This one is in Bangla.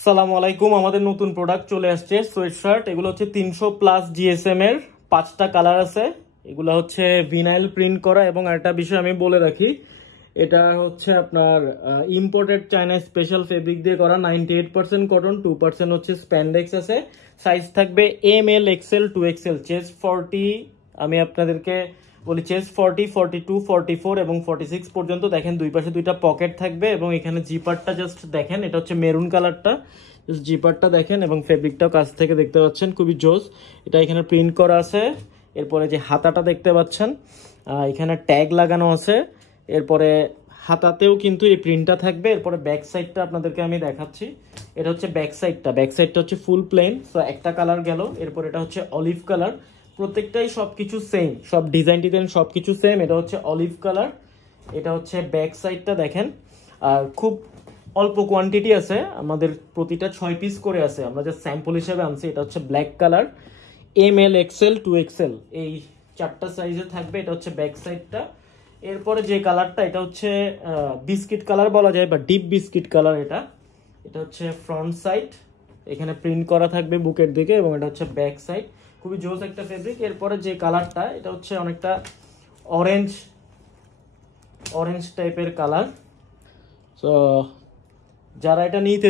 আসসালামু আলাইকুম। আমাদের নতুন প্রোডাক্ট চলে আসছে সোয়েট শার্ট। এগুলো হচ্ছে 300+ জিএসএম এর 5টা কালার আছে। এগুলো হচ্ছে ভিনাইল প্রিন্ট করা। এবং আরেকটা বিষয় আমি বলে রাখি, এটা হচ্ছে আপনার ইম্পোর্টেড চায়না স্পেশাল ফেব্রিক দিয়ে করা। 98% কটন, 2% হচ্ছে স্প্যান্ডেক্স আছে। সাইজ থাকবে এম, এল, এক্সেল, 2XL। চেস্ট 40, আমি আপনাদেরকে বলি চেস্ট 40, 42, 44 এবং 46 পর্যন্ত। দেখেন দুই পাশে দুইটা পকেট থাকবে এবং এখানে জিপারটা জাস্ট দেখেন, এটা হচ্ছে মেরুন কালারটা। জাস্ট জিপারটা দেখেন এবং ফেব্রিকটাও কাছ থেকে দেখতে পাচ্ছেন, খুবই জোস। এটা এখানে প্রিন্ট করা আছে। এরপরে যে হাতাটা দেখতে পাচ্ছেন, এখানে ট্যাগ লাগানো আছে। এরপরে হাতাতেও কিন্তু এই প্রিন্টটা থাকবে। এরপরে ব্যাক সাইডটা আপনাদেরকে আমি দেখাচ্ছি। এটা হচ্ছে ব্যাক সাইডটা। ব্যাক সাইডটা হচ্ছে ফুল প্লেন। সো একটা কালার গেল। এরপর এটা হচ্ছে অলিভ কালার। প্রত্যেকটাই সবকিছু সেম, সব ডিজাইন সবকিছু সেম। এটা হচ্ছে অলিভ কালার। এটা হচ্ছে ব্যাক সাইডটা দেখেন। আর খুব অল্প কোয়ান্টিটি আছে, আমাদের প্রতিটা 6 পিস করে আছে। আমরা যে স্যাম্পল হিসেবে আনছি। এটা হচ্ছে ব্ল্যাক কালার, এম, এল, এক্সেল, 2XL, এই 4টা সাইজে থাকবে। এটা হচ্ছে ব্যাক সাইডটা। এরপরে যে কালারটা, এটা হচ্ছে বিস্কিট কালার বলা যায় বা ডিপ বিস্কিট কালার। এটা এটা হচ্ছে ফ্রন্ট সাইড, এখানে প্রিন্ট করা থাকবে বুকের দিকে। এবং এটা হচ্ছে ব্যাক সাইড। খুবই জোস একটা ফেব্রিক। এরপরে যে কালারটা, এটা হচ্ছে অনেকটা অরেঞ্জ অরেঞ্জ টাইপের কালার। সো যারা এটা নিতে